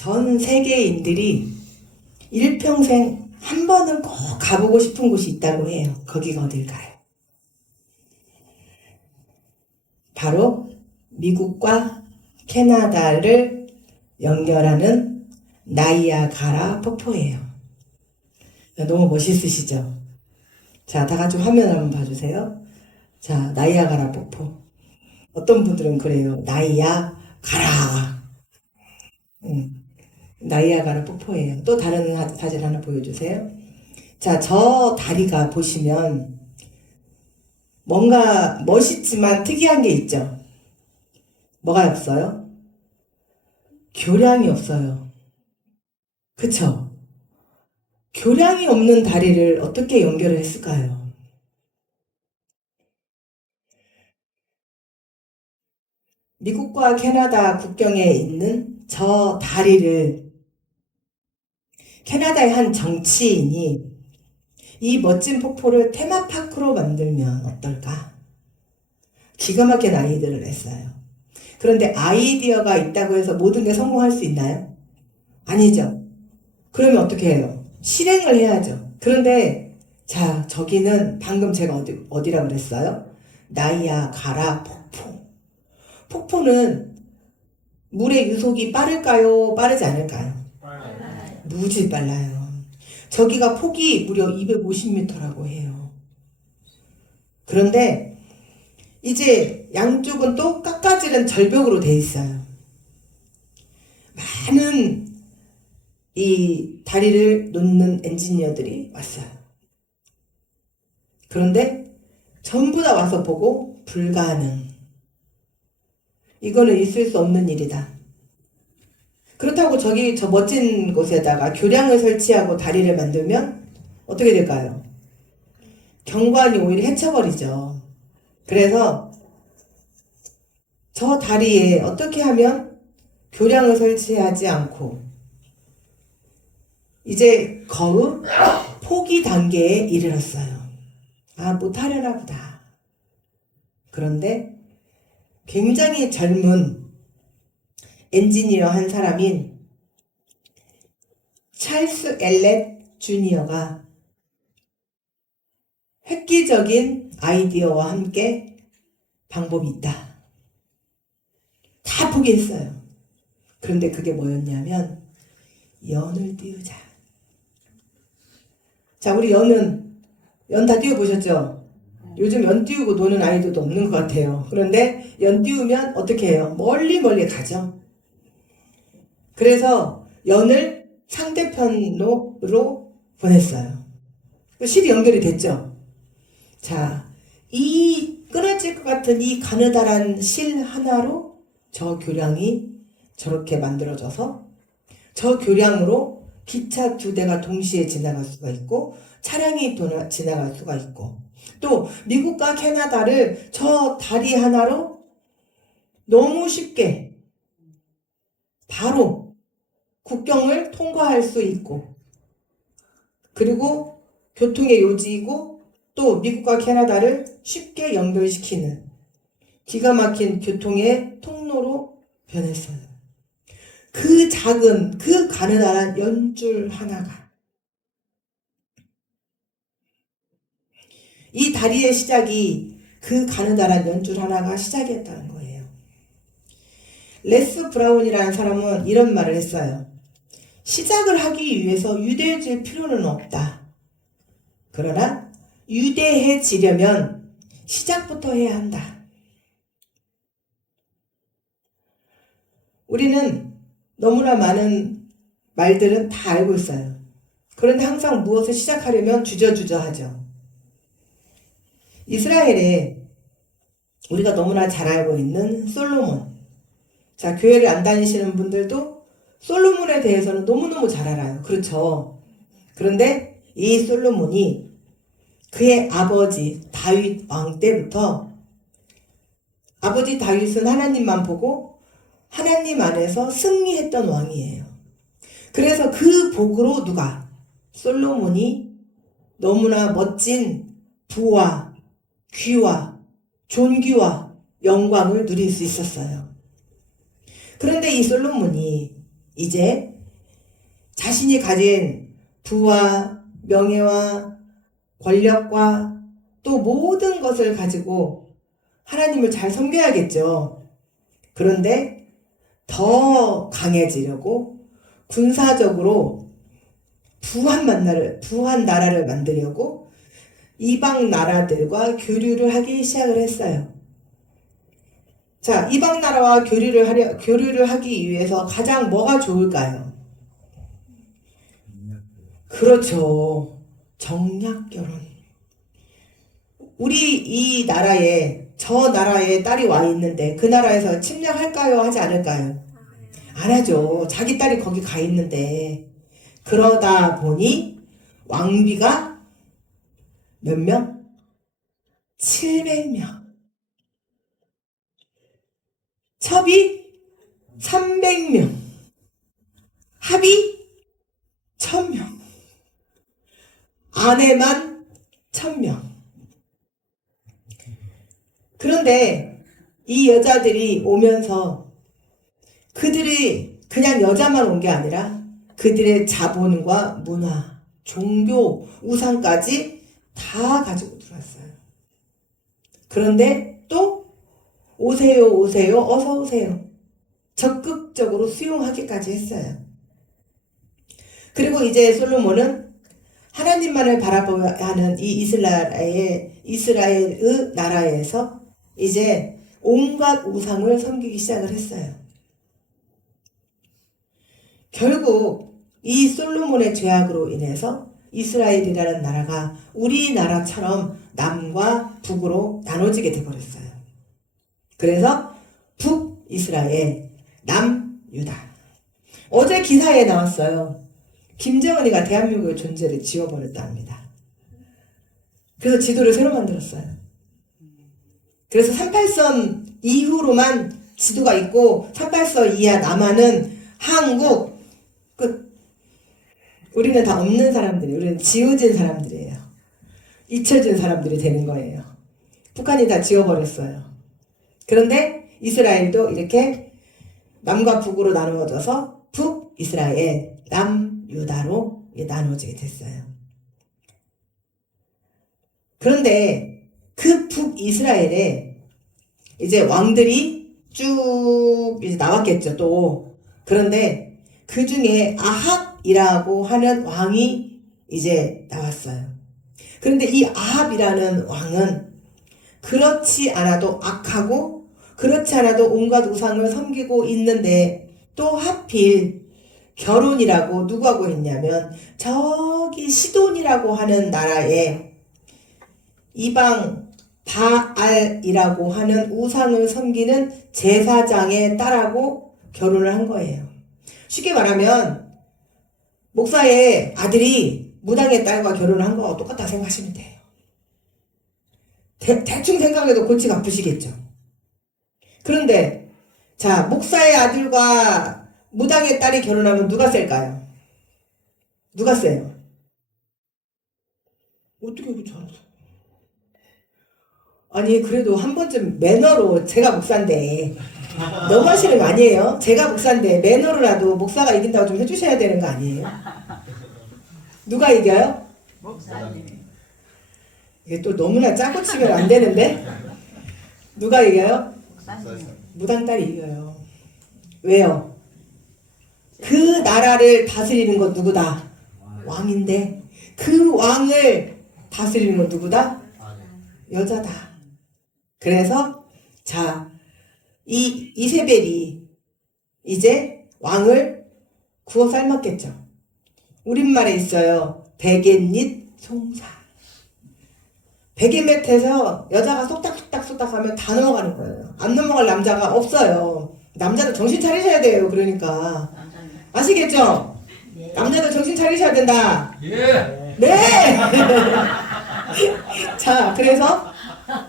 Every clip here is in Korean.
전 세계인들이 일평생 한 번은 꼭 가보고 싶은 곳이 있다고 해요. 거기가 어딜까요? 바로 미국과 캐나다를 연결하는 나이아가라 폭포예요. 너무 멋있으시죠? 자, 다 같이 화면 한번 봐주세요. 자, 나이아가라 폭포. 어떤 분들은 그래요. 나이아가라. 나이아가라 폭포예요. 또 다른 사진 하나 보여주세요. 자, 저 다리가 보시면 뭔가 멋있지만 특이한 게 있죠. 뭐가 없어요? 교량이 없어요. 그쵸? 교량이 없는 다리를 어떻게 연결을 했을까요? 미국과 캐나다 국경에 있는 저 다리를 캐나다의 한 정치인이 이 멋진 폭포를 테마파크로 만들면 어떨까? 기가 막힌 아이디어를 냈어요. 그런데 아이디어가 있다고 해서 모든 게 성공할 수 있나요? 아니죠. 그러면 어떻게 해요? 실행을 해야죠. 그런데 자, 저기는 방금 제가 어디라고 그랬어요? 나이아가라 폭포. 폭포는 물의 유속이 빠를까요? 빠르지 않을까요? 무지 빨라요. 저기가 폭이 무려 250m라고 해요. 그런데 이제 양쪽은 또 깎아지른 절벽으로 돼 있어요. 많은 이 다리를 놓는 엔지니어들이 왔어요. 그런데 전부 다 와서 보고 불가능. 이거는 있을 수 없는 일이다. 그렇다고 저기 저 멋진 곳에다가 교량을 설치하고 다리를 만들면 어떻게 될까요? 경관이 오히려 해쳐버리죠. 그래서 저 다리에 어떻게 하면 교량을 설치하지 않고 이제 거의 포기 단계에 이르렀어요. 아, 못하려나 보다. 그런데 굉장히 젊은 엔지니어 한 사람인 찰스 엘렛 주니어가 획기적인 아이디어와 함께 방법이 있다. 다 포기했어요. 그런데 그게 뭐였냐면 연을 띄우자. 자, 우리 연 다 띄워보셨죠? 요즘 연 띄우고 노는 아이들도 없는 것 같아요. 그런데 연 띄우면 어떻게 해요? 멀리 가죠. 그래서 연을 상대편으로 보냈어요. 실이 연결이 됐죠? 자, 이 끊어질 것 같은 이 가느다란 실 하나로 저 교량이 저렇게 만들어져서 저 교량으로 기차 2대가 동시에 지나갈 수가 있고 차량이 지나갈 수가 있고 또 미국과 캐나다를 저 다리 하나로 너무 쉽게 바로 국경을 통과할 수 있고 그리고 교통의 요지이고 또 미국과 캐나다를 쉽게 연결시키는 기가 막힌 교통의 통로로 변했어요. 그 작은 그 가느다란 연줄 하나가 이 다리의 시작이 그 가느다란 연줄 하나가 시작이었다는 거예요. 레스 브라운이라는 사람은 이런 말을 했어요. 시작을 하기 위해서 유대해질 필요는 없다. 그러나 유대해지려면 시작부터 해야 한다. 우리는 너무나 많은 말들은 다 알고 있어요. 그런데 항상 무엇을 시작하려면 주저주저 하죠. 이스라엘에 우리가 너무나 잘 알고 있는 솔로몬. 자, 교회를 안 다니시는 분들도 솔로몬에 대해서는 너무너무 잘 알아요. 그렇죠? 그런데 이 솔로몬이 그의 아버지 다윗 왕 때부터 아버지 다윗은 하나님만 보고 하나님 안에서 승리했던 왕이에요. 그래서 그 복으로 누가? 솔로몬이 너무나 멋진 부와 귀와 존귀와 영광을 누릴 수 있었어요. 그런데 이 솔로몬이 이제 자신이 가진 부와 명예와 권력과 또 모든 것을 가지고 하나님을 잘 섬겨야겠죠. 그런데 더 강해지려고 군사적으로 부한 나라를 만들려고 이방 나라들과 교류를 하기 시작을 했어요. 자, 이방 나라와 교류를 하기 위해서 가장 뭐가 좋을까요? 그렇죠. 정략 결혼. 우리 이 나라에, 저 나라에 딸이 와 있는데 그 나라에서 침략할까요? 하지 않을까요? 안 하죠. 자기 딸이 거기 가 있는데. 그러다 보니 왕비가 몇 명? 700명. 첩이 300명. 합이 1000명. 아내만 1000명. 그런데 이 여자들이 오면서 그들이 그냥 여자만 온 게 아니라 그들의 자본과 문화, 종교, 우상까지 다 가지고 들어왔어요. 그런데 또 오세요, 오세요, 어서 오세요. 적극적으로 수용하기까지 했어요. 그리고 이제 솔로몬은 하나님만을 바라보아야 하는 이 이스라엘의 나라에서 이제 온갖 우상을 섬기기 시작을 했어요. 결국 이 솔로몬의 죄악으로 인해서 이스라엘이라는 나라가 우리나라처럼 남과 북으로 나눠지게 되어버렸어요. 그래서 북이스라엘, 남유다. 어제 기사에 나왔어요. 김정은이가 대한민국의 존재를 지워버렸답니다. 그래서 지도를 새로 만들었어요. 그래서 38선 이후로만 지도가 있고 38선 이하 남한은 한국 끝. 우리는 다 없는 사람들이에요. 우리는 지워진 사람들이에요. 잊혀진 사람들이 되는 거예요. 북한이 다 지워버렸어요. 그런데 이스라엘도 이렇게 남과 북으로 나누어져서 북이스라엘, 남유다로 나누어지게 됐어요. 그런데 그 북이스라엘에 이제 왕들이 쭉 이제 나왔겠죠, 또. 그런데 그 중에 아합이라고 하는 왕이 이제 나왔어요. 그런데 이 아합이라는 왕은 그렇지 않아도 악하고 그렇지 않아도 온갖 우상을 섬기고 있는데 또 하필 결혼이라고 누구하고 했냐면 저기 시돈이라고 하는 나라에 이방 바알이라고 하는 우상을 섬기는 제사장의 딸하고 결혼을 한 거예요. 쉽게 말하면 목사의 아들이 무당의 딸과 결혼을 한 거하고 똑같다 생각하시면 돼요. 대충 생각해도 골치가 아프시겠죠. 그런데 자, 목사의 아들과 무당의 딸이 결혼하면 누가 셀까요? 누가 세요? 어떻게 그렇게 알았어? 아니 그래도 한 번쯤 매너로 제가 목사인데 너무 하시는 거 아니에요? 제가 목사인데 매너로라도 목사가 이긴다고 좀 해주셔야 되는 거 아니에요? 누가 이겨요? 목사님. 이게 또 너무나 짜고 치면 안 되는데 누가 이겨요? 목사님. 무당딸이 이겨요. 왜요? 그 나라를 다스리는 건 누구다? 왕인데 그 왕을 다스리는 건 누구다? 여자다. 그래서 자, 이 이세벨이 이제 왕을 구워 삶았겠죠. 우리말에 있어요. 베갯닛 송사. 베개맷에서 여자가 속닥속닥 하면 다 넘어가는 거예요. 안 넘어갈 남자가 없어요. 남자도 정신 차리셔야 돼요. 그러니까 아시겠죠? 네. 남자도 정신 차리셔야 된다. 예. 네. 자, 그래서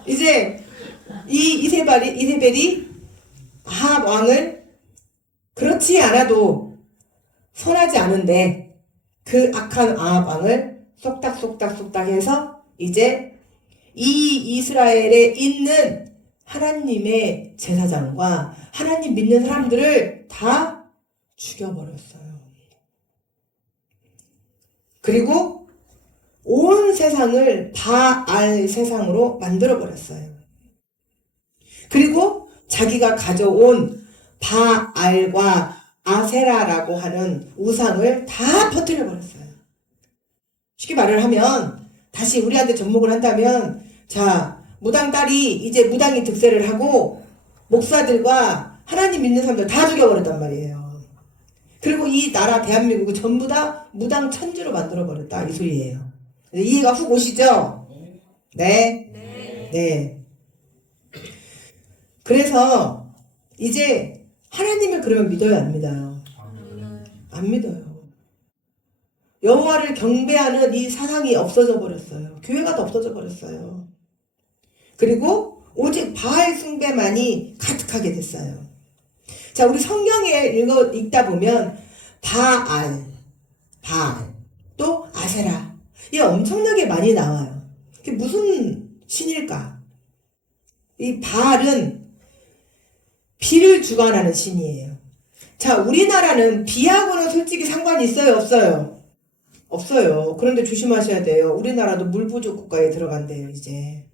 이제 이 이세벨이 아합 왕을 그렇지 않아도 선하지 않은데 그 악한 아합 왕을 속닥속닥 해서 이제 이 이스라엘에 있는 하나님의 제사장과 하나님 믿는 사람들을 다 죽여버렸어요. 그리고 온 세상을 바알 세상으로 만들어버렸어요. 그리고 자기가 가져온 바알과 아세라라고 하는 우상을 다 퍼뜨려버렸어요. 쉽게 말을 하면, 다시 우리한테 접목을 한다면, 자, 무당 딸이 이제 무당이 득세를 하고 목사들과 하나님 믿는 사람들 다 죽여버렸단 말이에요. 그리고 이 나라 대한민국을 전부 다 무당 천지로 만들어버렸다, 이 소리예요. 이해가 훅 오시죠? 네? 네. 그래서 이제 하나님을 그러면 믿어요, 안 믿어요? 안 믿어요. 여호와를 경배하는 이 사상이 없어져 버렸어요. 교회가 다 없어져 버렸어요. 그리고 오직 바알 숭배만이 가득하게 됐어요. 자, 우리 성경에 읽다 보면 바알, 또 아세라, 이게 엄청나게 많이 나와요. 이게 무슨 신일까? 이 바알은 비를 주관하는 신이에요. 자, 우리나라는 비하고는 솔직히 상관이 있어요, 없어요? 없어요. 그런데 조심하셔야 돼요. 우리나라도 물 부족 국가에 들어간대요, 이제.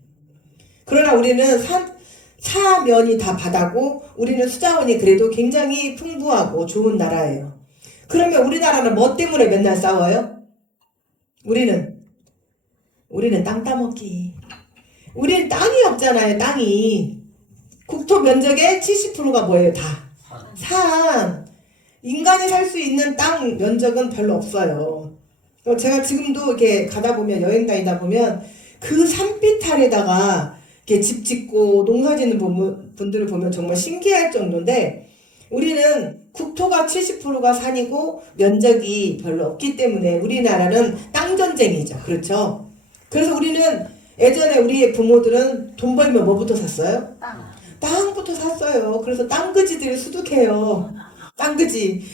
그러나 우리는 사면이 다 바다고, 우리는 수자원이 그래도 굉장히 풍부하고 좋은 나라예요. 그러면 우리나라는 뭐 때문에 맨날 싸워요? 우리는 땅 따먹기. 우리는 땅이 없잖아요, 땅이. 국토 면적의 70%가 뭐예요? 다 산. 인간이 살 수 있는 땅 면적은 별로 없어요. 제가 지금도 이렇게 가다 보면, 여행 다니다 보면 그 산빛 아래다가 이렇게 집 짓고 농사 짓는 분들을 보면 정말 신기할 정도인데, 우리는 국토가 70%가 산이고 면적이 별로 없기 때문에 우리나라는 땅 전쟁이죠. 그렇죠? 그래서 우리는 예전에 우리의 부모들은 돈 벌면 뭐부터 샀어요? 땅부터 샀어요. 그래서 땅그지들이 수두해요. 땅그지.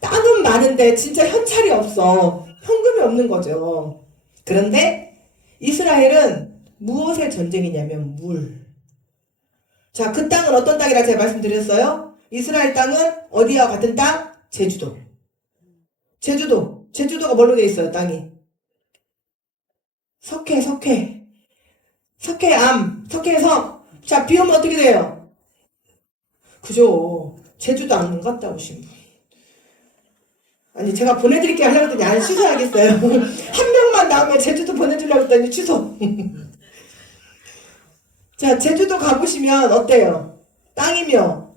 땅은 많은데 진짜 현찰이 없어. 현금이 없는 거죠. 그런데 이스라엘은 무엇의 전쟁이냐면 물. 자, 그 땅은 어떤 땅이라 제가 말씀드렸어요? 이스라엘 땅은 어디와 같은 땅? 제주도. 제주도가 뭘로 돼 있어요, 땅이? 석회암, 석회석. 자, 비 오면 어떻게 돼요? 그죠. 제주도 안 갔다 오신 분. 아니, 제가 보내드릴게 하려고 했더니 안 취소하겠어요. 한 명만 나오면 제주도 보내주려고 했더니 취소. 자, 제주도 가보시면 어때요? 땅이며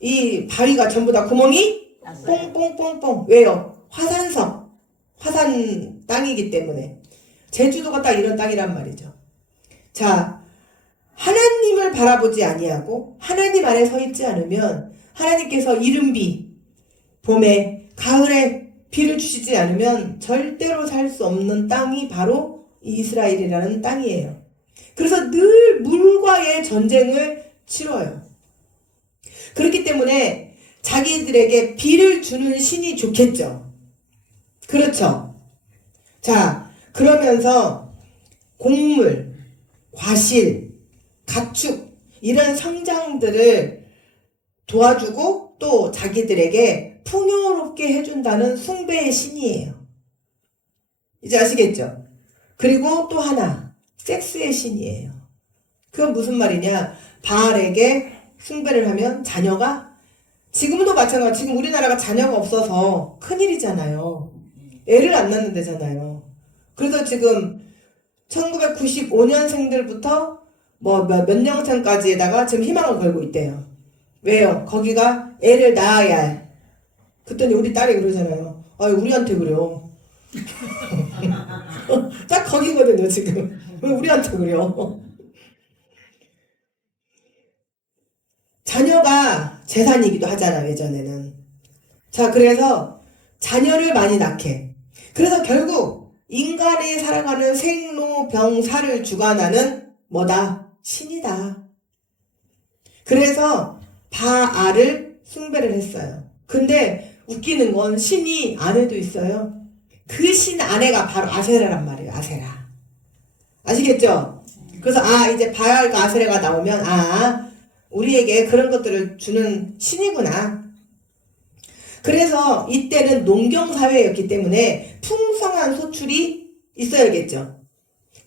이 바위가 전부 다 구멍이 뽕뽕뽕뽕. 왜요? 화산 땅이기 때문에. 제주도가 딱 이런 땅이란 말이죠. 자, 하나님을 바라보지 아니하고 하나님 안에 서 있지 않으면, 하나님께서 이른 비, 봄에, 가을에 비를 주시지 않으면 절대로 살 수 없는 땅이 바로 이스라엘이라는 땅이에요. 그래서 늘 물과의 전쟁을 치러요. 그렇기 때문에 자기들에게 비를 주는 신이 좋겠죠. 그렇죠. 자, 그러면서 곡물, 과실, 가축, 이런 성장들을 도와주고 또 자기들에게 풍요롭게 해준다는 숭배의 신이에요. 이제 아시겠죠? 그리고 또 하나, 섹스의 신이에요. 그건 무슨 말이냐? 바알에게 숭배를 하면 자녀가, 지금도 마찬가지, 지금 우리나라가 자녀가 없어서 큰일이잖아요. 애를 안 낳는 데잖아요. 그래서 지금 1995년생들부터 뭐 몇 년생까지에다가 지금 희망을 걸고 있대요. 왜요? 거기가 애를 낳아야 해. 그랬더니 우리 딸이 그러잖아요. 아, 우리한테 그래요. 딱 거기거든요, 지금. 왜 우리한테 그래요? 자녀가 재산이기도 하잖아요, 예전에는. 자, 그래서 자녀를 많이 낳게. 그래서 결국 인간이 살아가는 생로병사를 주관하는 뭐다? 신이다. 그래서 바알을 숭배를 했어요. 근데 웃기는 건 신이 아내도 있어요. 그 신 아내가 바로 아세라란 말이에요. 아세라. 아시겠죠? 그래서 이제 바알과 아세라가 나오면 우리에게 그런 것들을 주는 신이구나. 그래서 이때는 농경사회였기 때문에 풍성한 소출이 있어야겠죠.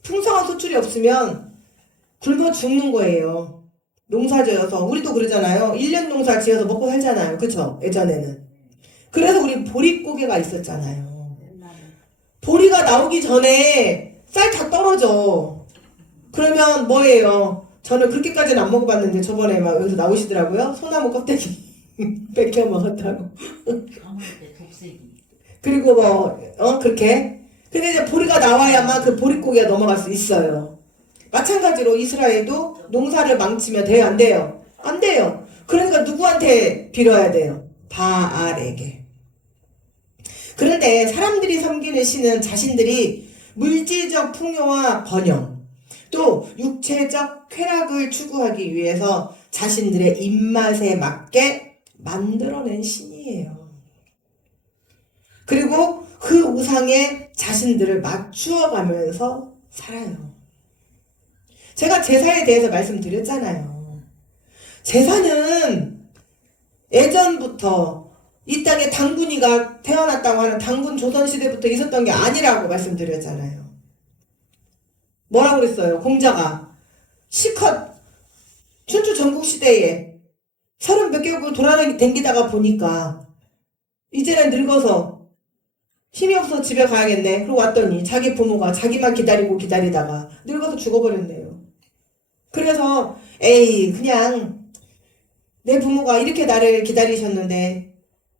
풍성한 소출이 없으면 굶어 죽는 거예요. 농사 지어서. 우리도 그러잖아요. 1년 농사 지어서 먹고 살잖아요. 그쵸? 예전에는. 그래서 우리 보릿고개가 있었잖아요. 보리가 나오기 전에 쌀 다 떨어져. 그러면 뭐예요? 저는 그렇게까지는 안 먹어봤는데 저번에 막 여기서 나오시더라고요. 소나무 껍데기 뺏겨 먹었다고. 그리고 그렇게. 근데 이제 보리가 나와야만 그 보릿고개가 넘어갈 수 있어요. 마찬가지로 이스라엘도 농사를 망치면 돼요? 안 돼요? 안 돼요. 그러니까 누구한테 빌어야 돼요? 바알에게. 그런데 사람들이 섬기는 신은 자신들이 물질적 풍요와 번영, 또 육체적 쾌락을 추구하기 위해서 자신들의 입맛에 맞게 만들어낸 신이에요. 그리고 그 우상에 자신들을 맞추어 가면서 살아요. 제가 제사에 대해서 말씀드렸잖아요. 제사는 예전부터 이 땅에 당군이가 태어났다고 하는 당군 조선시대부터 있었던 게 아니라고 말씀드렸잖아요. 뭐라고 그랬어요? 공자가 실컷 춘추 전국시대에 30몇 개국을 돌아다니다가 보니까 이제는 늙어서 힘이 없어서 집에 가야겠네. 그러고 왔더니 자기 부모가 자기만 기다리다가 늙어서 죽어버렸네요. 그래서 에이 그냥 내 부모가 이렇게 나를 기다리셨는데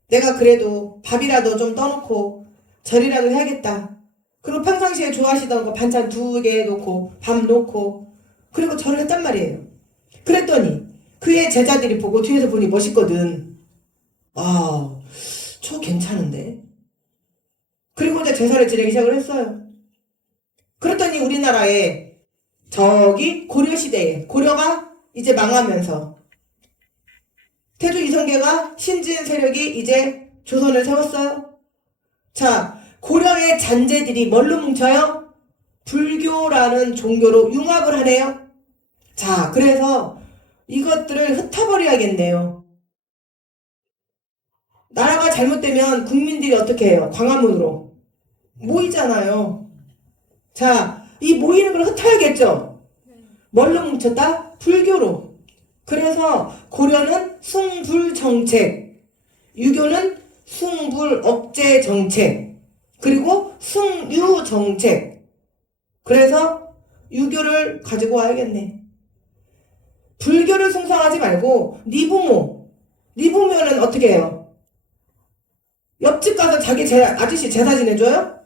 내가 그래도 밥이라도 좀 떠놓고 절이라도 해야겠다. 그리고 평상시에 좋아하시던 거 반찬 2개 놓고 밥 놓고 그리고 절을 했단 말이에요. 그랬더니 그의 제자들이 보고 뒤에서 보니 멋있거든. 아, 저 괜찮은데. 그리고 이제 제사를 지내기 시작을 했어요. 그랬더니 우리나라에 저기 고려시대에 고려가 이제 망하면서 태조 이성계가 신진 세력이 이제 조선을 세웠어요. 자, 고려의 잔재들이 뭘로 뭉쳐요? 불교라는 종교로 융합을 하네요. 자, 그래서 이것들을 흩어버려야겠네요. 나라가 잘못되면 국민들이 어떻게 해요? 광화문으로 모이잖아요. 자, 이 모이는 걸 흩어야겠죠? 뭘로 뭉쳤다? 불교로. 그래서 고려는 숭불정책, 유교는 숭불억제정책, 그리고 숭유정책. 그래서 유교를 가지고 와야겠네. 불교를 숭상하지 말고 네 부모면은 어떻게 해요? 옆집 가서 자기 아저씨 제사 지내줘요?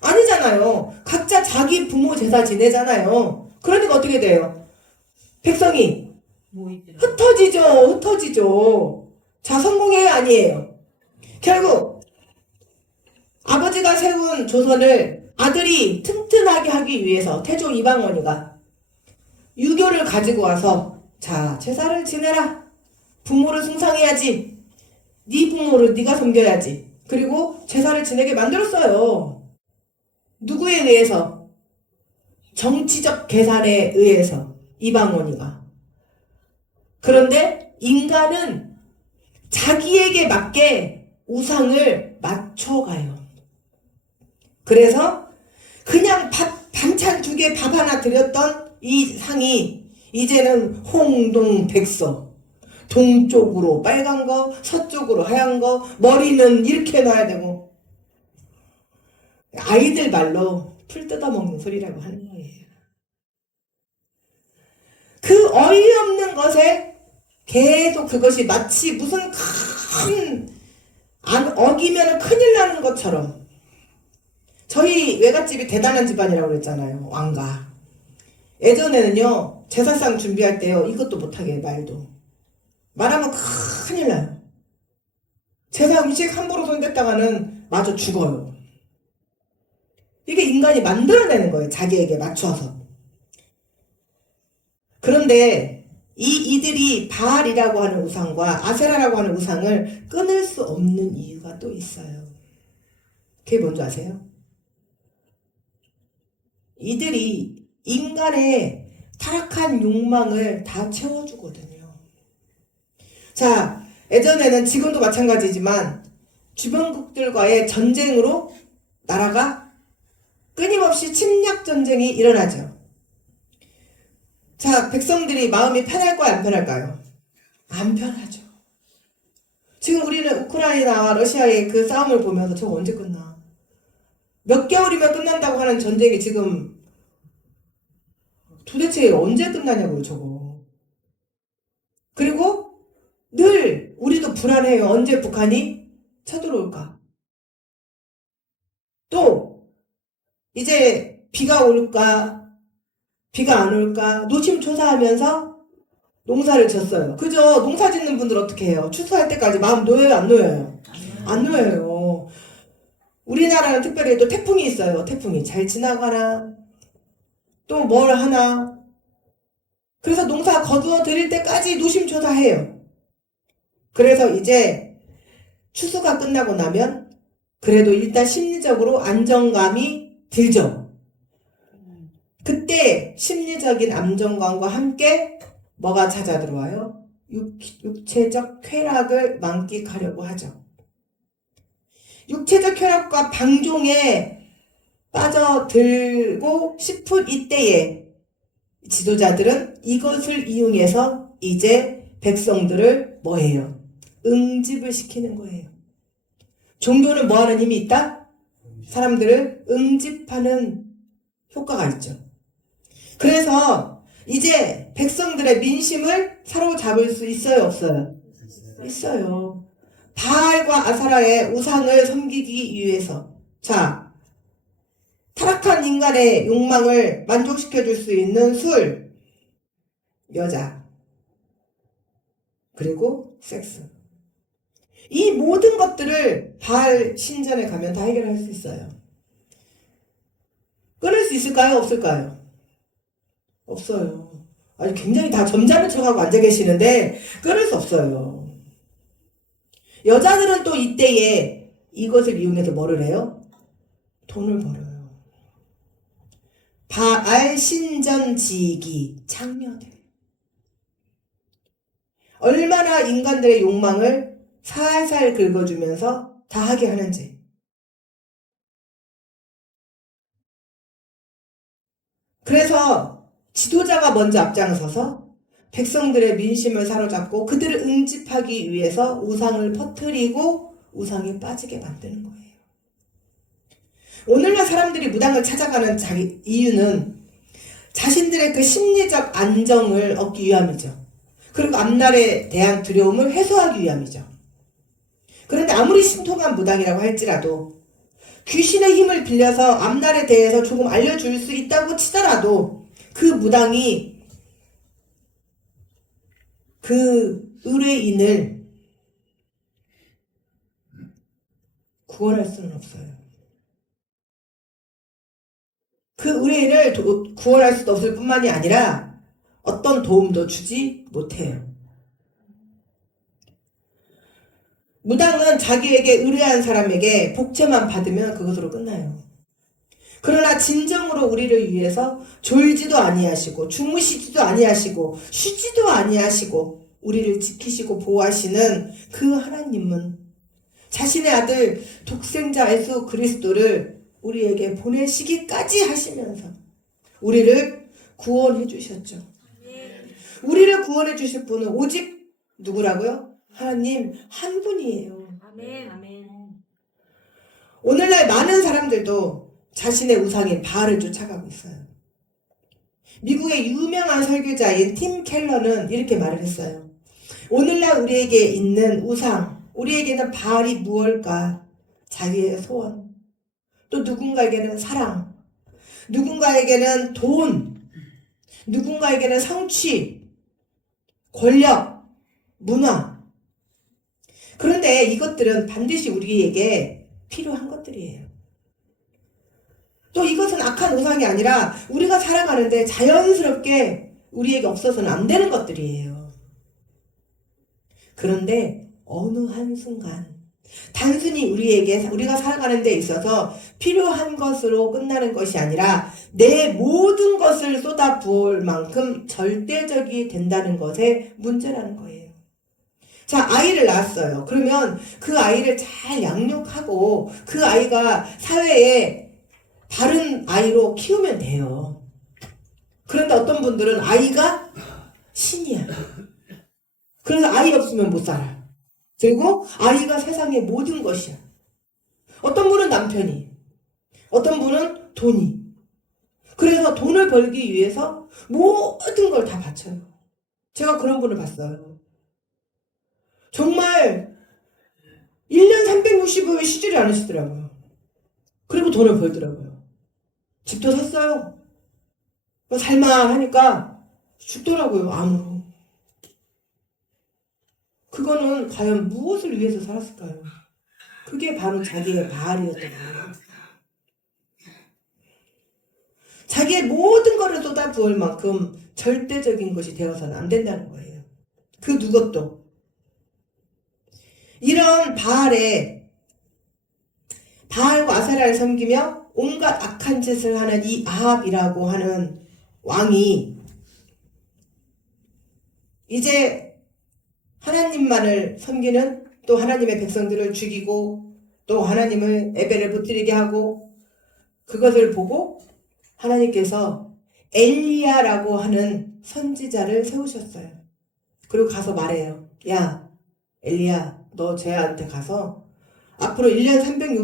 아니잖아요. 각자 자기 부모 제사 지내잖아요. 그러니까 어떻게 돼요? 백성이 흩어지죠. 자, 성공해요? 아니에요? 결국 아버지가 세운 조선을 아들이 튼튼하게 하기 위해서 태조 이방원이가 유교를 가지고 와서 자, 제사를 지내라. 부모를 숭상해야지. 네 부모를 네가 섬겨야지. 그리고 제사를 지내게 만들었어요. 누구에 의해서? 정치적 계산에 의해서 이방원이가. 그런데 인간은 자기에게 맞게 우상을 맞춰가요. 그래서 그냥 반찬 2개 밥 하나 드렸던 이 상이 이제는 홍동백서. 동쪽으로 빨간 거, 서쪽으로 하얀 거, 머리는 이렇게 놔야 되고. 아이들 말로 풀 뜯어먹는 소리라고 하는 거예요. 그 어이없는 것에 계속 그것이 마치 무슨 어기면 큰일 나는 것처럼. 저희 외갓집이 대단한 집안이라고 그랬잖아요. 왕가. 예전에는요, 제사상 준비할 때요, 이것도 못하게 말도. 말하면 큰일 나요. 제사 음식 함부로 손댔다가는 마저 죽어요. 이게 인간이 만들어내는 거예요. 자기에게 맞춰서. 그런데 이들이 바알이라고 하는 우상과 아세라라고 하는 우상을 끊을 수 없는 이유가 또 있어요. 그게 뭔지 아세요? 이들이 인간의 타락한 욕망을 다 채워주거든요. 자, 예전에는 지금도 마찬가지지만 주변국들과의 전쟁으로 나라가 끊임없이 침략 전쟁이 일어나죠. 자, 백성들이 마음이 편할까요, 안 편할까요? 안 편하죠. 지금 우리는 우크라이나와 러시아의 그 싸움을 보면서 저거 언제 끝나? 몇 개월이면 끝난다고 하는 전쟁이 지금 도대체 언제 끝나냐고요, 저거. 그리고 늘 우리도 불안해요. 언제 북한이 쳐들어올까? 또 이제 비가 올까? 비가 안 올까? 노심초사하면서 농사를 졌어요. 그죠? 농사 짓는 분들 어떻게 해요? 추수할 때까지 마음 놓여요, 안 놓여요? 안 놓여요. 우리나라는 특별히 또 태풍이 있어요. 태풍이 잘 지나가나? 또 뭘 하나? 그래서 농사 거두어 드릴 때까지 노심초사해요. 그래서 이제 추수가 끝나고 나면 그래도 일단 심리적으로 안정감이 들죠. 그때 심리적인 안정감과 함께 뭐가 찾아 들어와요? 육체적 쾌락을 만끽하려고 하죠. 육체적 쾌락과 방종에 빠져들고 싶은 이때에 지도자들은 이것을 이용해서 이제 백성들을 뭐해요? 응집을 시키는 거예요. 종교는 뭐하는 힘이 있다? 사람들을 응집하는 효과가 있죠. 그래서 이제 백성들의 민심을 사로잡을 수 있어요, 없어요? 있어요. 바알과 아사라의 우상을 섬기기 위해서. 자, 타락한 인간의 욕망을 만족시켜줄 수 있는 술, 여자, 그리고 섹스. 이 모든 것들을 바알 신전에 가면 다 해결할 수 있어요. 끊을 수 있을까요? 없을까요? 없어요. 아주 굉장히 다 점잖은 척하고 앉아 계시는데 끊을 수 없어요. 여자들은 또 이때에 이것을 이용해서 뭐를 해요? 돈을 벌어요. 바알 신전 지기 창녀들. 얼마나 인간들의 욕망을 살살 긁어주면서 다 하게 하는지. 그래서 지도자가 먼저 앞장서서 백성들의 민심을 사로잡고 그들을 응집하기 위해서 우상을 퍼뜨리고 우상에 빠지게 만드는 거예요. 오늘날 사람들이 무당을 찾아가는 이유는 자신들의 그 심리적 안정을 얻기 위함이죠. 그리고 앞날에 대한 두려움을 해소하기 위함이죠. 그런데 아무리 신통한 무당이라고 할지라도 귀신의 힘을 빌려서 앞날에 대해서 조금 알려줄 수 있다고 치더라도 그 무당이 그 의뢰인을 구원할 수는 없어요. 그 의뢰인을 구원할 수도 없을 뿐만이 아니라 어떤 도움도 주지 못해요. 무당은 자기에게 의뢰한 사람에게 복채만 받으면 그것으로 끝나요. 그러나 진정으로 우리를 위해서 졸지도 아니하시고 주무시지도 아니하시고 쉬지도 아니하시고 우리를 지키시고 보호하시는 그 하나님은 자신의 아들 독생자 예수 그리스도를 우리에게 보내시기까지 하시면서 우리를 구원해 주셨죠. 우리를 구원해 주실 분은 오직 누구라고요? 하나님 한 분이에요. 아멘. 아멘. 오늘날 많은 사람들도 자신의 우상인 바알을 쫓아가고 있어요. 미국의 유명한 설교자인 팀 켈러는 이렇게 말을 했어요. 오늘날 우리에게 있는 우상, 우리에게는 바알이 무엇일까? 자기의 소원, 또 누군가에게는 사랑, 누군가에게는 돈, 누군가에게는 성취, 권력, 문화. 그런데 이것들은 반드시 우리에게 필요한 것들이에요. 또 이것은 악한 우상이 아니라 우리가 살아가는데 자연스럽게 우리에게 없어서는 안 되는 것들이에요. 그런데 어느 한순간 단순히 우리가 살아가는 데 있어서 필요한 것으로 끝나는 것이 아니라 내 모든 것을 쏟아 부을 만큼 절대적이 된다는 것에 문제라는 거예요. 자, 아이를 낳았어요. 그러면 그 아이를 잘 양육하고 그 아이가 사회에 바른 아이로 키우면 돼요. 그런데 어떤 분들은 아이가 신이야. 그래서 아이 없으면 못 살아. 그리고 아이가 세상의 모든 것이야. 어떤 분은 남편이, 어떤 분은 돈이. 그래서 돈을 벌기 위해서 모든 걸 다 바쳐요. 제가 그런 분을 봤어요. 정말 1년 365일 쉬지를 않으시더라고요. 그리고 돈을 벌더라고요. 집도 샀어요. 살만하니까 죽더라고요, 암으로. 그거는 과연 무엇을 위해서 살았을까요? 그게 바로 자기의 바알이었던 거예요. 자기의 모든 것을 쏟아 부을 만큼 절대적인 것이 되어서는 안 된다는 거예요. 그 누구도. 이런 바알과 아세라를 섬기며 온갖 악한 짓을 하는 이 아합이라고 하는 왕이 이제 하나님만을 섬기는, 또 하나님의 백성들을 죽이고 또 하나님을 예배를 붙들게 하고, 그것을 보고 하나님께서 엘리야라고 하는 선지자를 세우셨어요. 그리고 가서 말해요. 야, 엘리야, 너 쟤한테 가서 앞으로 1년 3년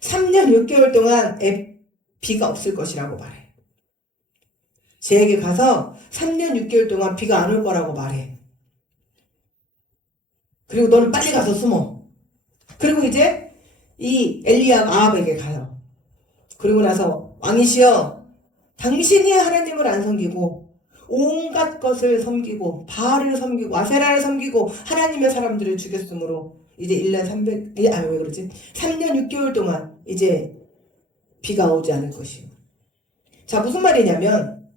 6개월 동안 비가 없을 것이라고 말해. 쟤에게 가서 3년 6개월 동안 비가 안 올 거라고 말해. 그리고 너는 빨리 가서 숨어. 그리고 이제 이 엘리야가 아합에게 가요. 그리고 나서 왕이시여, 당신이 하나님을 안 섬기고 온갖 것을 섬기고 바알을 섬기고 아세라를 섬기고 하나님의 사람들을 죽였으므로 이제 3년 6개월 동안 이제 비가 오지 않을 것이요. 자, 무슨 말이냐면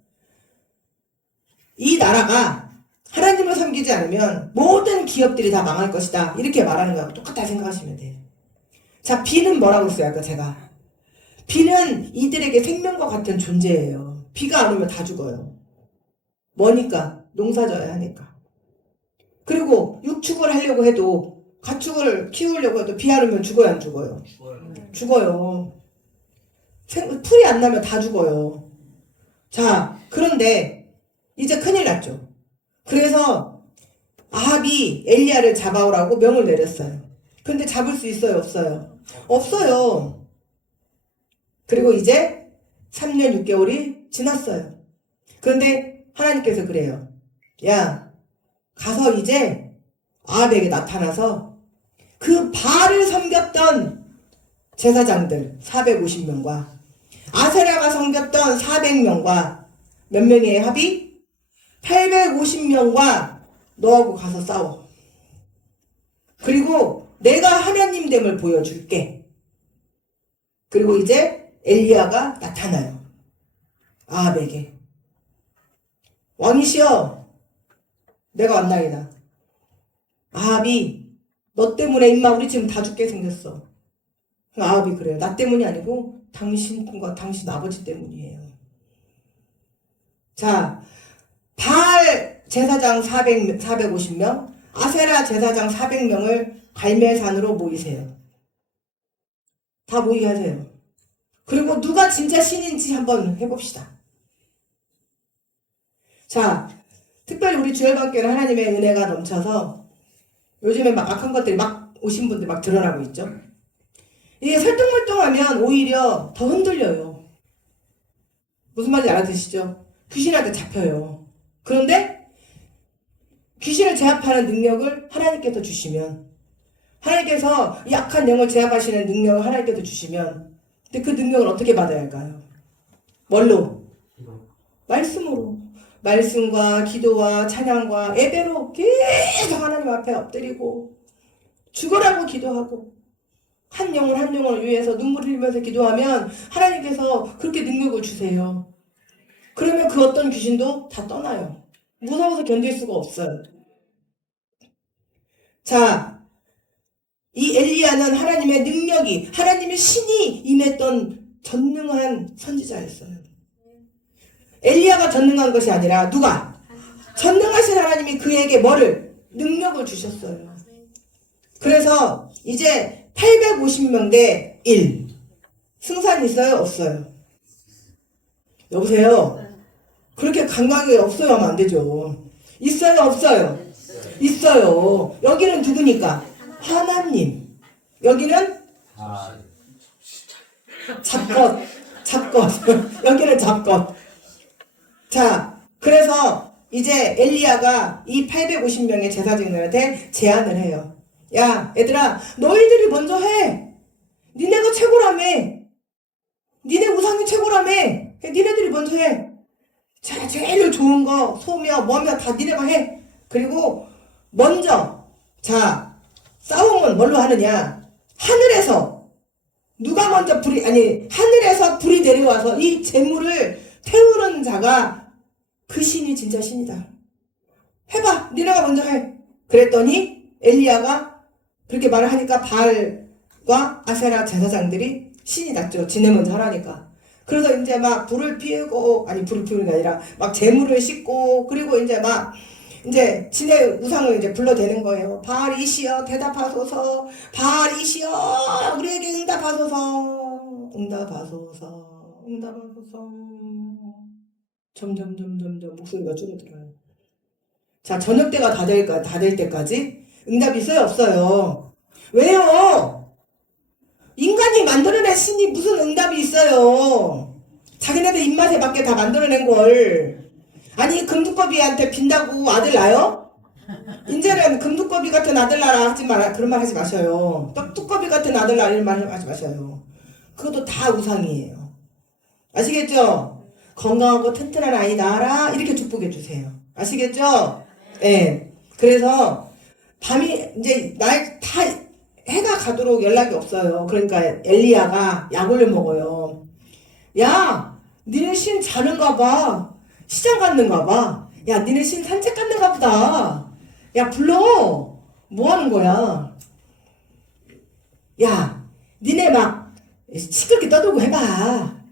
이 나라가 하나님을 섬기지 않으면 모든 기업들이 다 망할 것이다, 이렇게 말하는 거하고 똑같다 생각하시면 돼요. 자, 비는 뭐라고 했어요? 아까 제가 비는 이들에게 생명과 같은 존재예요. 비가 안 오면 다 죽어요. 뭐니까? 농사져야 하니까. 그리고 육축을 하려고 해도, 가축을 키우려고 해도 비 안 오면 죽어요, 안 죽어요? 죽어요. 풀이 안 나면 다 죽어요. 자, 그런데 이제 큰일 났죠. 그래서 아합이 엘리야를 잡아오라고 명을 내렸어요. 근데 잡을 수 있어요, 없어요? 없어요. 그리고 이제 3년 6개월이 지났어요. 그런데 하나님께서 그래요. 야, 가서 이제 아합에게 나타나서 그 바알을 섬겼던 제사장들 450명과 아세라가 섬겼던 400명과 몇 명의 합이 850명과 너하고 가서 싸워. 그리고 내가 하나님 됨을 보여줄게. 그리고 이제 엘리야가 나타나요. 아합에게. 왕이시여, 내가 왔나이다. 아합이 너 때문에 임마 우리 지금 다 죽게 생겼어. 아합이 그래요. 나 때문이 아니고 당신과 당신 아버지 때문이에요. 자, 바알 제사장 450명, 아세라 제사장 400명을 갈멜산으로 모이세요. 다 모이게 하세요. 그리고 누가 진짜 신인지 한번 해봅시다. 자, 특별히 우리 주일반교회는 하나님의 은혜가 넘쳐서 요즘에 막 악한 것들이 막 오신 분들 막 드러나고 있죠. 이게 설득물동하면 오히려 더 흔들려요. 무슨 말인지 알아듣시죠? 귀신한테 잡혀요. 그런데 귀신을 제압하는 능력을 하나님께서 주시면, 하나님께서 약한 영을 제압하시는 능력을 하나님께서 주시면, 근데 그 능력을 어떻게 받아야 할까요? 뭘로? 말씀으로. 말씀과 기도와 찬양과 예배로 계속 하나님 앞에 엎드리고 죽으라고 기도하고 한 영혼을 위해서 눈물 흘리면서 기도하면 하나님께서 그렇게 능력을 주세요. 그러면 그 어떤 귀신도 다 떠나요. 무서워서 견딜 수가 없어요. 자, 이 엘리야는 하나님의 능력이, 하나님의 신이 임했던 전능한 선지자였어요. 엘리야가 전능한 것이 아니라 누가? 전능하신 하나님이 그에게 뭐를? 능력을 주셨어요. 그래서 이제 850명 대 1. 승산 있어요? 없어요? 여보세요? 그렇게 강하게 없어요 하면 안 되죠. 있어요? 없어요? 있어요. 여기는 누구니까? 하나님. 여기는 잡것. 여기는 잡것. 자, 그래서 이제 엘리야가 이 850명의 제사장들한테 제안을 해요. 야, 얘들아, 너희들이 먼저 해. 니네가 최고라며. 니네 우상이 최고라며. 니네들이 먼저 해. 자, 제일 좋은 거, 소며, 뭐며 다 니네가 해. 그리고 먼저, 자, 싸움은 뭘로 하느냐? 하늘에서 누가 먼저 하늘에서 불이 내려와서 이 재물을 태우는 자가 그 신이 진짜 신이다. 해봐. 니네가 먼저 해. 그랬더니 엘리야가 그렇게 말을 하니까 바알과 아세라 제사장들이 신이 났죠. 지네 먼저 하라니까. 그래서 이제 막 불을 피우고, 불을 피우는 게 아니라 막 재물을 싣고, 그리고 이제 막 이제 지네 우상을 이제 불러대는 거예요. 바알이시여 대답하소서. 바알이시여 우리에게 응답하소서. 응답하소서. 점점 목소리가 줄어들어요. 자, 저녁 때가 다 될 때까지 응답이 있어요? 없어요? 왜요? 인간이 만들어낸 신이 무슨 응답이 있어요? 자기네들 입맛에 맞게 다 만들어낸 걸. 아니, 금두꺼비한테 빈다고 아들 낳아요? 이제는 금두꺼비 같은 아들 낳아 그런 말 하지 마셔요. 떡두꺼비 같은 아들 낳아 이런 말 하지 마셔요. 그것도 다 우상이에요. 아시겠죠? 건강하고 튼튼한 아이 낳아라 이렇게 축복해 주세요. 아시겠죠? 네. 그래서 밤이 이제 해가 가도록 연락이 없어요. 그러니까 엘리야가 약올려 먹어요. 야, 니네 신 자는가 봐. 시장 갔는가 봐. 야, 니네 신 산책 갔는가 보다. 야, 불러. 뭐 하는 거야? 야, 니네 막 시끄럽게 떠들고 해봐.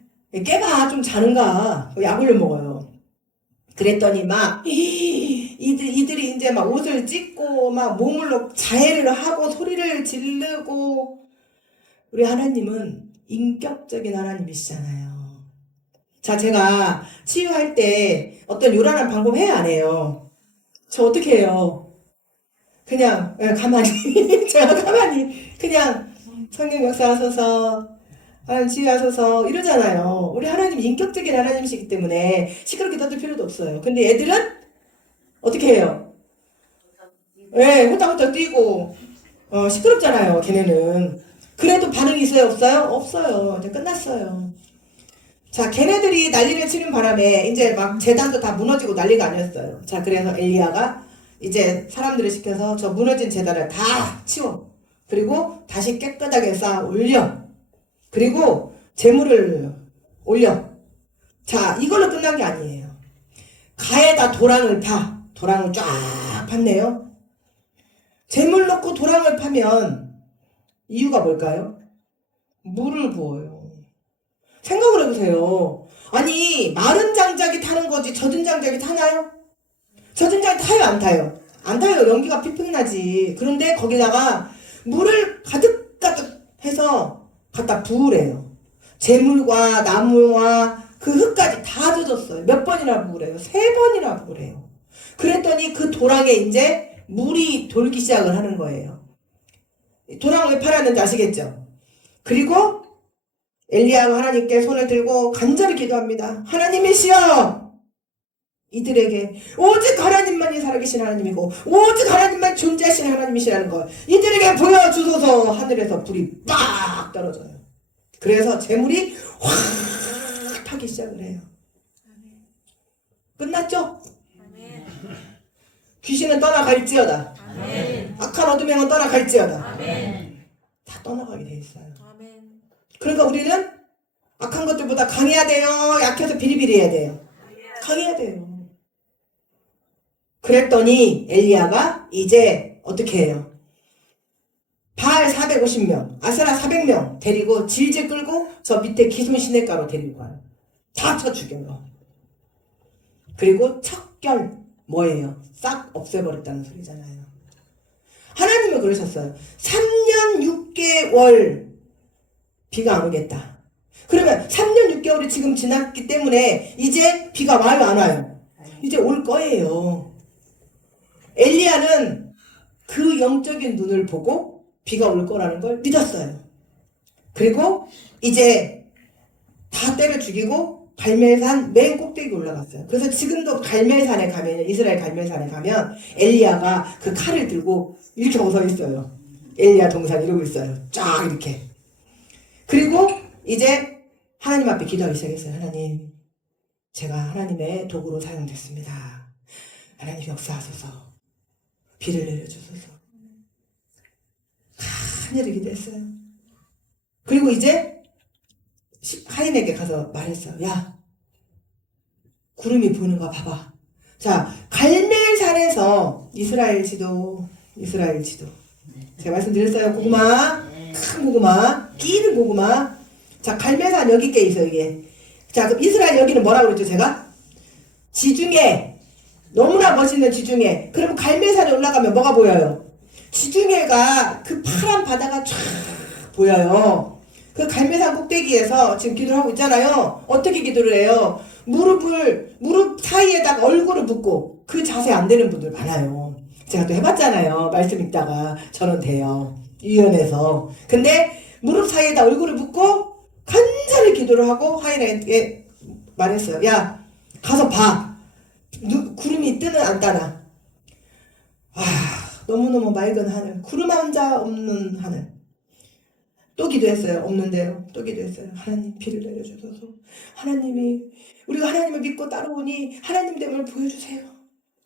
깨봐. 좀 자는가. 약올려 먹어요. 그랬더니 막 이들이 이제 막 옷을 찢고 막 몸으로 자해를 하고 소리를 지르고. 우리 하나님은 인격적인 하나님이시잖아요. 자, 제가 치유할 때 어떤 요란한 방법 해요, 안 해요? 저 어떻게 해요? 그냥 가만히 제가 가만히 그냥 성령 역사하소서, 하나님 치유하소서 이러잖아요. 우리 하나님이 인격적인 하나님이시기 때문에 시끄럽게 떠들 필요도 없어요. 근데 애들은 어떻게 해요? 네, 호닥호닥 뛰고 시끄럽잖아요, 걔네는. 그래도 반응이 있어요, 없어요? 없어요. 이제 끝났어요. 자, 걔네들이 난리를 치는 바람에 이제 막 재단도 다 무너지고 난리가 아니었어요. 자, 그래서 엘리야가 이제 사람들을 시켜서 저 무너진 재단을 다 치워. 그리고 다시 깨끗하게 쌓아 올려. 그리고 재물을 올려. 자, 이걸로 끝난 게 아니에요. 가에다 도랑을 파. 도랑을 쫙 팠네요. 재물 넣고 도랑을 파면 이유가 뭘까요? 물을 부어요. 생각을 해보세요. 아니, 마른 장작이 타는 거지 젖은 장작이 타나요? 젖은 장작 타요, 안 타요? 안 타요. 연기가 픽픽 나지. 그런데 거기다가 물을 가득 해서 갖다 부으래요. 재물과 나무와 그 흙까지 다 젖었어요. 몇 번이나 부으래요? 3번이나 부으래요. 그랬더니 그 도랑에 이제 물이 돌기 시작을 하는 거예요. 도랑을 왜 팔았는지 아시겠죠? 그리고 엘리야가 하나님께 손을 들고 간절히 기도합니다. 하나님이시여, 이들에게 오직 하나님만이 살아계신 하나님이고 오직 하나님만 존재하시는 하나님이시라는 걸 이들에게 보여주소서. 하늘에서 불이 빡 떨어져요. 그래서 재물이 확 타기 시작을 해요. 끝났죠? 귀신은 떠나갈지어다. 악한 어둠 행은 떠나갈지어다. 다 떠나가게 돼 있어요. 그러니까 우리는 악한 것들보다 강해야 돼요? 약해서 비리비리해야 돼요? 강해야 돼요. 그랬더니 엘리야가 이제 어떻게 해요? 바알 450명, 아세라 400명 데리고 질질 끌고 저 밑에 기손 시냇가로 데리고 가요. 다 쳐 죽여요. 그리고 척결, 뭐예요? 싹 없애버렸다는 소리잖아요. 하나님은 그러셨어요. 3년 6개월 비가 안 오겠다. 그러면 3년 6개월이 지금 지났기 때문에 이제 비가 와요, 안 와요? 이제 올 거예요. 엘리야는 그 영적인 눈을 보고 비가 올 거라는 걸 믿었어요. 그리고 이제 다 때려 죽이고 갈멜산 맨 꼭대기 올라갔어요. 그래서 지금도 갈멜산에 가면, 이스라엘 갈멜산에 가면 엘리야가 그 칼을 들고 이렇게 어서 있어요. 엘리야 동상 이러고 있어요. 쫙 이렇게. 그리고 이제 하나님 앞에 기도하기 시작했어요. 하나님, 제가 하나님의 도구로 사용됐습니다. 하나님 역사하소서. 비를 내려주소서. 하늘을 기도했어요. 그리고 이제 하인에게 가서 말했어요. 야, 구름이 보이는 거 봐봐. 자, 갈멜산에서 이스라엘 지도. 제가 말씀드렸어요. 고구마, 큰 고구마, 끼는 고구마. 자, 갈멜산 여기 께 있어요, 이게. 자, 그럼 이스라엘 여기는 뭐라고 그랬죠, 제가? 지중해. 너무나 멋있는 지중해. 그럼 갈멜산에 올라가면 뭐가 보여요? 지중해가 그 파란 바다가 쫙 보여요. 그 갈멜산 꼭대기에서 지금 기도를 하고 있잖아요. 어떻게 기도를 해요? 무릎 사이에다가 얼굴을 붓고, 그 자세 안 되는 분들 많아요. 제가 또 해봤잖아요. 말씀 읽다가 저는 돼요. 유연해서. 근데 무릎 사이에다 얼굴을 붓고 간절히 기도를 하고 하인에게 말했어요. 야, 가서 봐. 구름이 뜨는 안 따나. 아, 너무너무 맑은 하늘. 구름 한 자 없는 하늘. 또 기도했어요. 없는데요. 또 기도했어요. 하나님 비를 내려주소서. 하나님이 우리가 하나님을 믿고 따라오니 하나님 됨을 보여주세요.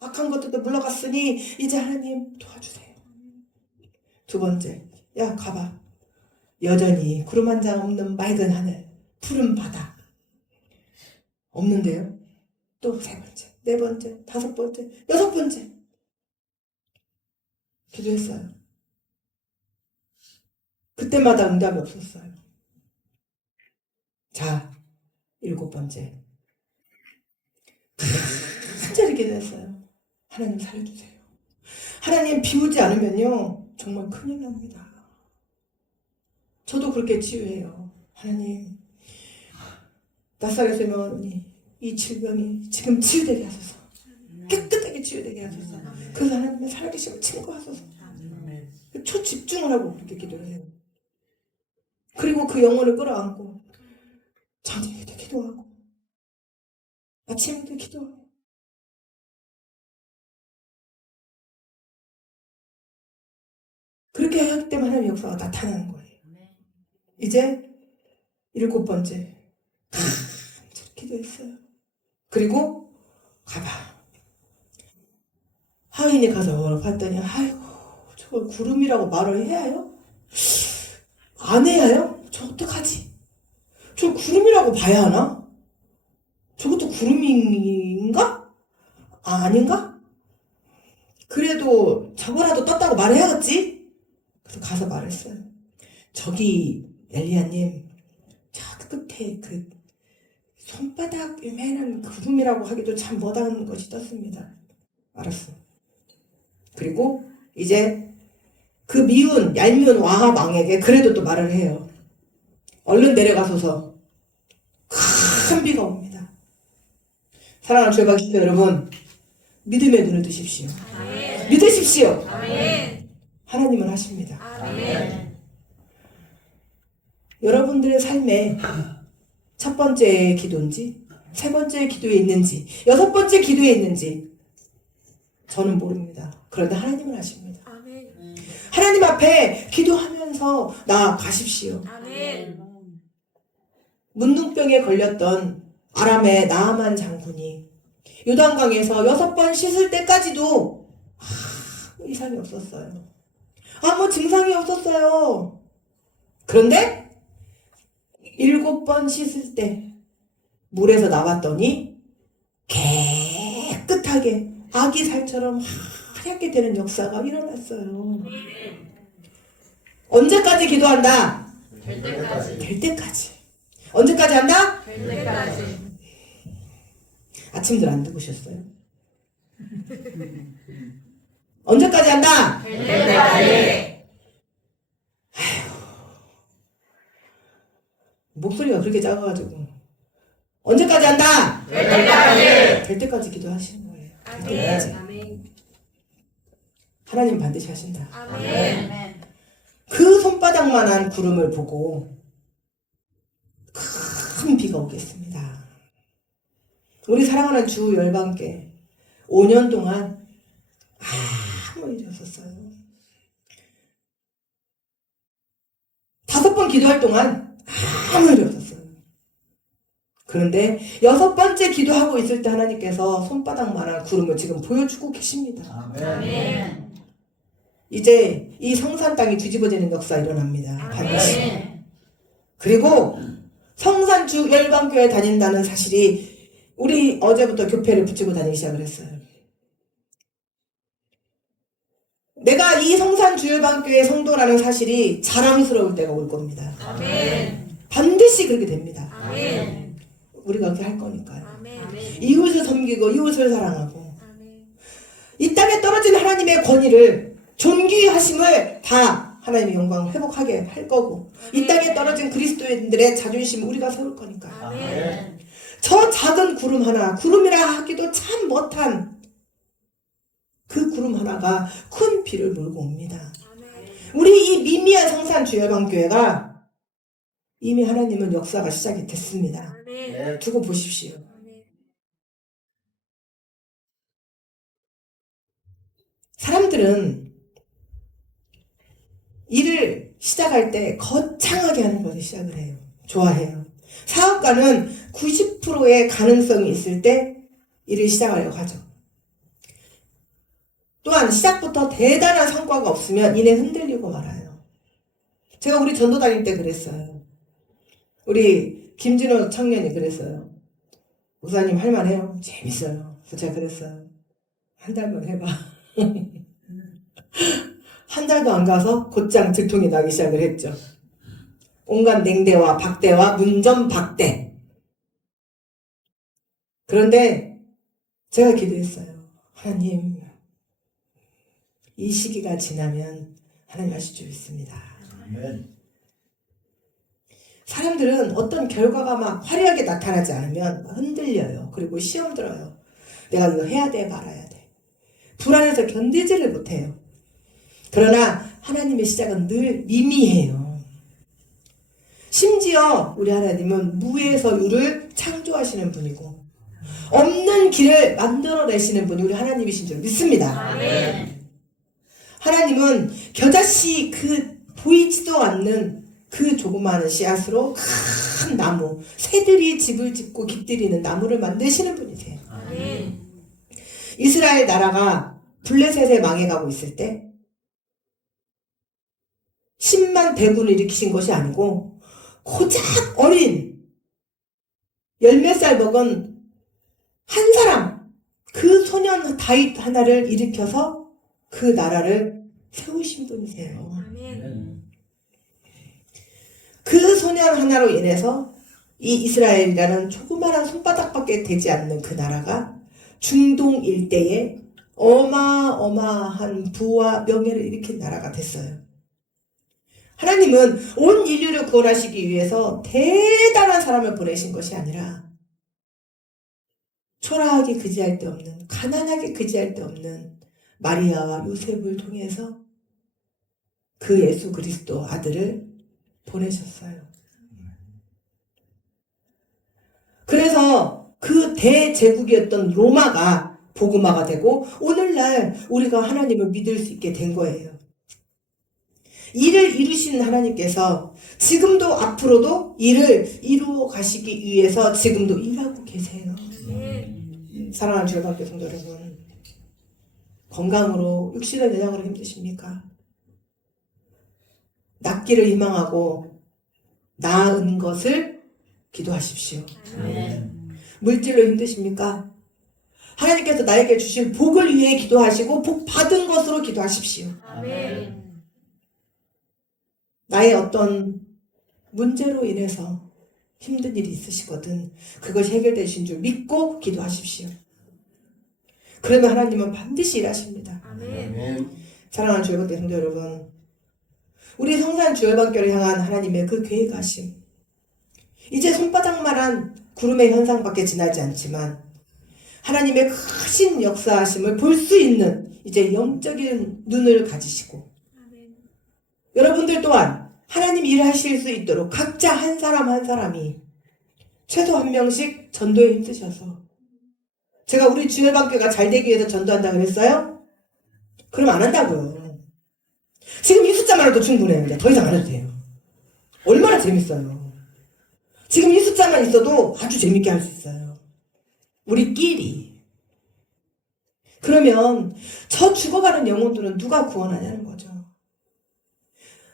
악한 것들도 물러갔으니 이제 하나님 도와주세요. 두 번째, 야 가봐. 여전히 구름 한 장 없는 맑은 하늘, 푸른 바다. 없는데요. 또 세 번째, 네 번째, 다섯 번째, 여섯 번째 기도했어요. 그때마다 응답이 없었어요. 자, 일곱 번째. 간절히 기도했어요. 하나님 살려주세요. 하나님 비우지 않으면요 정말 큰일 납니다. 저도 그렇게 치유해요. 하나님 낯설에서 명하노니 이 질병이 지금 치유되게 하소서. 깨끗하게 치유되게 하소서. 그래서 하나님의 살아계심을 증거하소서. 초집중을 하고 그렇게 기도를 해요. 그리고 그 영혼을 끌어안고 저녁에도 기도하고 아침에도 기도하고 그렇게 하기 때문에 하나님의 역사가 나타나는 거예요. 이제 일곱 번째 간절히 기도했어요. 그리고 가봐. 하인이 가서 봤더니 아이고 저걸 구름이라고 말을 해야 해요? 안 해야 해요? 저 어떡하지? 저 구름이라고 봐야 하나? 저것도 구름인가? 아닌가? 그래도 저거라도 떴다고 말해야겠지? 그래서 가서 말했어요. 저기 엘리야님 저 끝에 그 손바닥 요만한 구름이라고 하기도 참 못한 것이 떴습니다. 알았어. 그리고 이제 그 얄미운 왕에게 그래도 또 말을 해요. 얼른 내려가소서. 큰 비가 옵니다. 사랑하는 주의 백성들 여러분, 믿음의 눈을 뜨십시오. 아멘. 믿으십시오. 아멘. 하나님은 하십니다. 아멘. 여러분들의 삶에 첫 번째 기도인지, 세 번째 기도에 있는지, 여섯 번째 기도에 있는지 저는 모릅니다. 그런데 하나님은 아십니다. 아멘. 하나님 앞에 기도하면서 나아가십시오. 아멘. 문둥병에 걸렸던 아람의 나아만 장군이 요단강에서 6번 씻을 때까지도 아무 이상이 없었어요. 아무 증상이 없었어요. 그런데 7번 씻을 때 물에서 나왔더니 깨끗하게 아기 살처럼 하얗게 되는 역사가 일어났어요. 언제까지 기도한다? 될 때까지. 될 때까지. 언제까지 한다? 될 때까지. 아침들 안 드셨어요? 언제까지 한다? 될 때까지. 목소리가 그렇게 작아가지고. 언제까지 한다? 될 때까지. 될 때까지 기도하시는 거예요. 될 아멘. 때까지. 아멘. 하나님 반드시 하신다. 아멘. 그 손바닥만한 구름을 보고 큰 비가 오겠습니다. 우리 사랑하는 주 열방께 5년 동안 아무 일이 없었어요. 5번 기도할 동안 아무 일이 없었어요. 그런데 6번째 기도하고 있을 때 하나님께서 손바닥만한 구름을 지금 보여주고 계십니다. 아멘. 이제 이 성산 땅이 뒤집어지는 역사 일어납니다. 반드시. 아멘. 그리고 성산 주 열방교회 다닌다는 사실이 우리 어제부터 교패를 붙이고 다니기 시작을 했어요. 내가 이 성산 주 열방교회 성도라는 사실이 자랑스러울 때가 올 겁니다. 아멘. 반드시 그렇게 됩니다. 아멘. 우리가 그렇게 할 거니까요. 아멘. 이웃을 섬기고 이웃을 사랑하고 아멘. 이 땅에 떨어진 하나님의 권위를 존귀하심을 다 하나님의 영광 회복하게 할 거고 이 땅에 떨어진 그리스도인들의 자존심을 우리가 세울 거니까요. 아멘. 저 작은 구름 하나, 구름이라 하기도 참 못한 그 구름 하나가 큰 비를 몰고 옵니다. 우리 이 미미한 성산 주열방교회가 이미 하나님은 역사가 시작이 됐습니다. 아멘. 두고 보십시오. 사람들은 일을 시작할 때 거창하게 하는 것을 시작을 해요. 좋아해요. 사업가는 90%의 가능성이 있을 때 일을 시작하려고 하죠. 또한 시작부터 대단한 성과가 없으면 이내 흔들리고 말아요. 제가 우리 전도 다닐 때 그랬어요. 우리 김진호 청년이 그랬어요. 목사님 할만해요? 재밌어요. 그래서 제가 그랬어요. 한 달만 해봐. 한 달도 안 가서 곧장 들통이 나기 시작을 했죠. 온갖 냉대와 박대와 문전박대. 그런데 제가 기도했어요. 하나님, 이 시기가 지나면 하나님 하실 줄 믿습니다. 아멘. 사람들은 어떤 결과가 막 화려하게 나타나지 않으면 흔들려요. 그리고 시험 들어요. 내가 이거 해야 돼, 말아야 돼. 불안해서 견디지를 못해요. 그러나 하나님의 시작은 늘 미미해요. 심지어 우리 하나님은 무에서 유를 창조하시는 분이고 없는 길을 만들어내시는 분이 우리 하나님이신 줄 믿습니다. 아멘. 하나님은 겨자씨 그 보이지도 않는 그 조그마한 씨앗으로 큰 나무, 새들이 집을 짓고 깃들이는 나무를 만드시는 분이세요. 아멘. 이스라엘 나라가 블레셋에 망해가고 있을 때 10만 대군을 일으키신 것이 아니고 고작 어린 10몇 살 먹은 한 사람, 그 소년 다윗 하나를 일으켜서 그 나라를 세우신 분이세요. 아멘. 그 소년 하나로 인해서 이 이스라엘이라는 조그마한 손바닥밖에 되지 않는 그 나라가 중동 일대에 어마어마한 부와 명예를 일으킨 나라가 됐어요. 하나님은 온 인류를 구원하시기 위해서 대단한 사람을 보내신 것이 아니라 초라하게 그지할 데 없는, 가난하게 그지할 데 없는 마리아와 요셉을 통해서 그 예수 그리스도 아들을 보내셨어요. 그래서 그 대제국이었던 로마가 복음화가 되고 오늘날 우리가 하나님을 믿을 수 있게 된 거예요. 이를 이루신 하나님께서 지금도 앞으로도 이를 이루어 가시기 위해서 지금도 일하고 계세요. 사랑하는 주일학교 성도 여러분, 건강으로 육신의 내장으로 힘드십니까? 낫기를 희망하고 나은 것을 기도하십시오. 아멘. 물질로 힘드십니까? 하나님께서 나에게 주실 복을 위해 기도하시고 복 받은 것으로 기도하십시오. 아멘. 나의 어떤 문제로 인해서 힘든 일이 있으시거든 그것이 해결되신 줄 믿고 기도하십시오. 그러면 하나님은 반드시 일하십니다. 아멘. 사랑하는 주일반교 성도 여러분, 우리 성산 주일반교를 향한 하나님의 그 계획하심, 이제 손바닥만한 구름의 현상밖에 지나지 않지만 하나님의 크신 역사하심을 볼 수 있는 이제 영적인 눈을 가지시고, 여러분들 또한 하나님 일하실 수 있도록 각자 한 사람 한 사람이 최소 한 명씩 전도에 힘쓰셔서, 제가 우리 주일반교가 잘 되기 위해서 전도한다 그랬어요? 그럼 안 한다고요. 지금 이 숫자만으로도 충분해요. 이제 더 이상 안 해도 돼요. 얼마나 재밌어요. 지금 이 숫자만 있어도 아주 재밌게 할 수 있어요. 우리끼리. 그러면 저 죽어가는 영혼들은 누가 구원하냐는 거죠.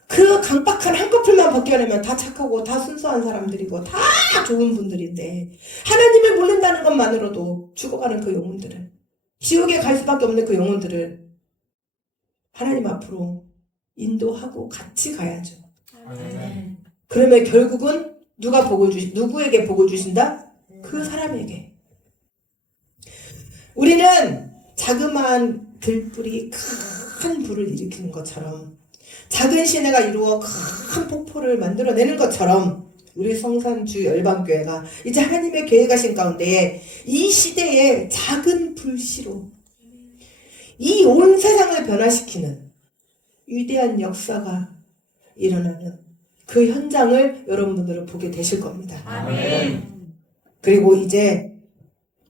그 강박한 한꺼풀만 벗겨내면 다 착하고 다 순수한 사람들이고 다 좋은 분들인데, 하나님을 모른다는 것만으로도 죽어가는 그 영혼들을, 지옥에 갈 수밖에 없는 그 영혼들을 하나님 앞으로 인도하고 같이 가야죠. 아멘. 그러면 결국은 누구에게 복을 주신다? 그 사람에게. 우리는 자그마한 들불이 큰 불을 일으키는 것처럼, 작은 시내가 이루어 큰 폭포를 만들어내는 것처럼, 우리 성산주 열방교회가 이제 하나님의 계획하신 가운데 이 시대의 작은 불씨로 이 온 세상을 변화시키는 위대한 역사가 일어나는 그 현장을 여러분들은 보게 되실 겁니다. 아멘. 그리고 이제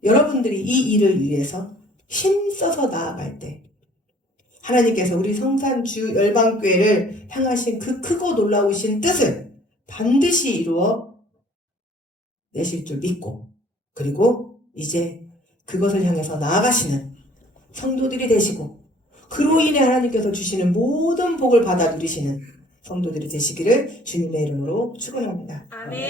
여러분들이 이 일을 위해서 힘써서 나아갈 때 하나님께서 우리 성산주 열방교회를 향하신 그 크고 놀라우신 뜻을 반드시 이루어 내실 줄 믿고, 그리고 이제 그것을 향해서 나아가시는 성도들이 되시고, 그로 인해 하나님께서 주시는 모든 복을 받아 누리시는 성도들이 되시기를 주님의 이름으로 축원합니다. 아멘.